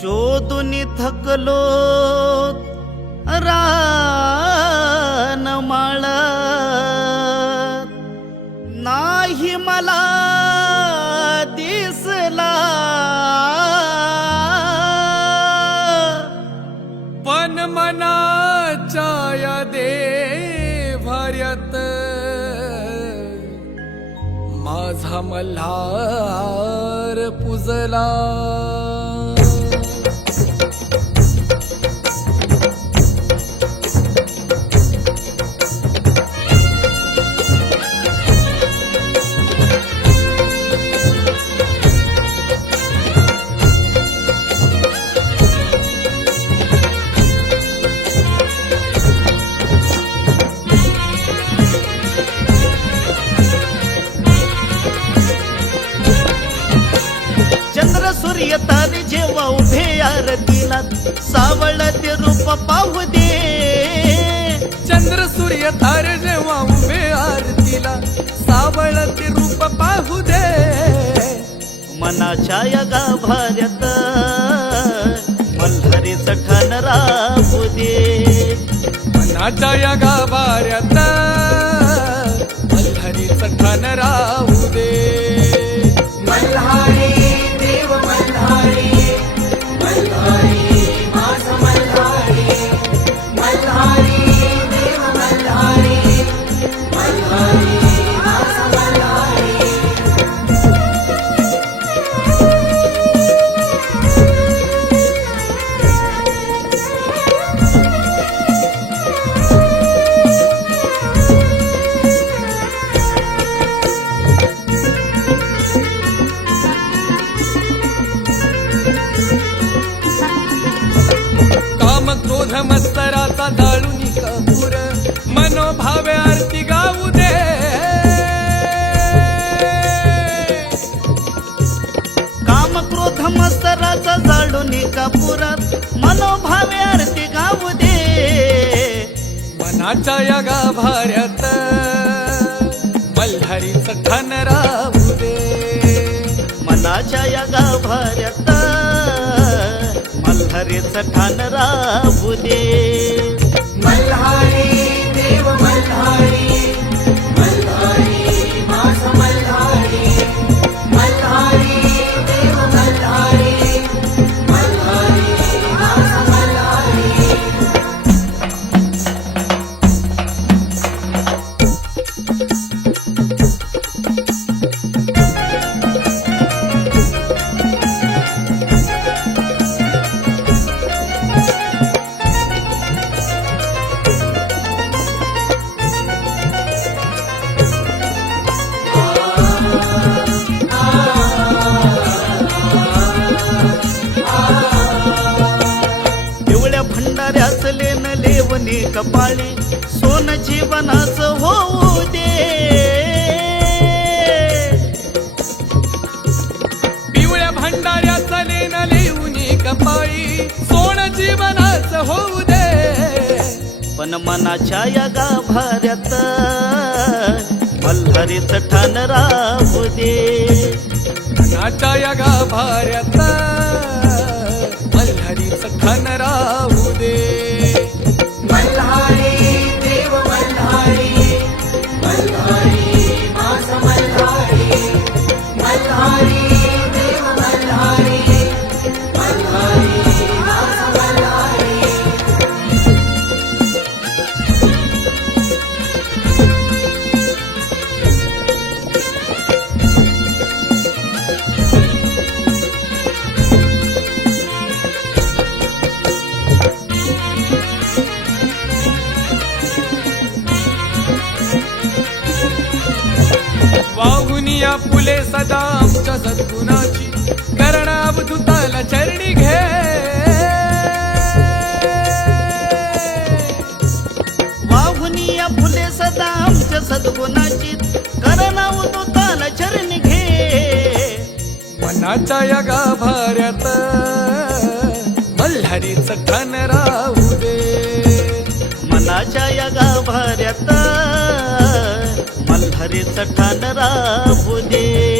शोधून थकलो. रानमाळ नाही मला दिसला. पण मनाच्या या देभार्यात माझा मल्हार पुजला. जेव्हा उभे आरतीला सावळ ते रूप पाहू दे. चंद्र सूर्य तारे जेव्हा उभे आरतीला सावळते रूप पाहू दे. मनाच्या या गाभाऱ्यात मल्हारीच ठाण राहू दे. मनाच्या या गाभाऱ्यात मल्हारीचं ठाण राहू कापुरात मनोभावे आरती गाऊ दे. मनाच्या या गाभाऱ्यात मल्हारीचं ठाण राहू दे. मनाच्या या गाभाऱ्यात मल्हारीच ठाण राहू दे. मल्हारी देव कपाळी सोन जीवनाच होऊ दे. पिवळ्या भंडाऱ्याचा लेन लिहून कपाळी सोन जीवनाच होऊ दे. पण मनाच्या या गाभाऱ्यात मल्हारीच ठाण राहू दे. मनाच्या या गाभाऱ्यात वाहुनिया फुले सदा आमच्या सद्गुणाची करणावधुताला चरणी घे. वाहुनिया फुले सदा आमच्या सद्गुणाची करणावधुताला चरणी घे. मनाच्या या गाभाऱ्यात मल्हारीचं ठाण मल्हारीच ठाण राहू दे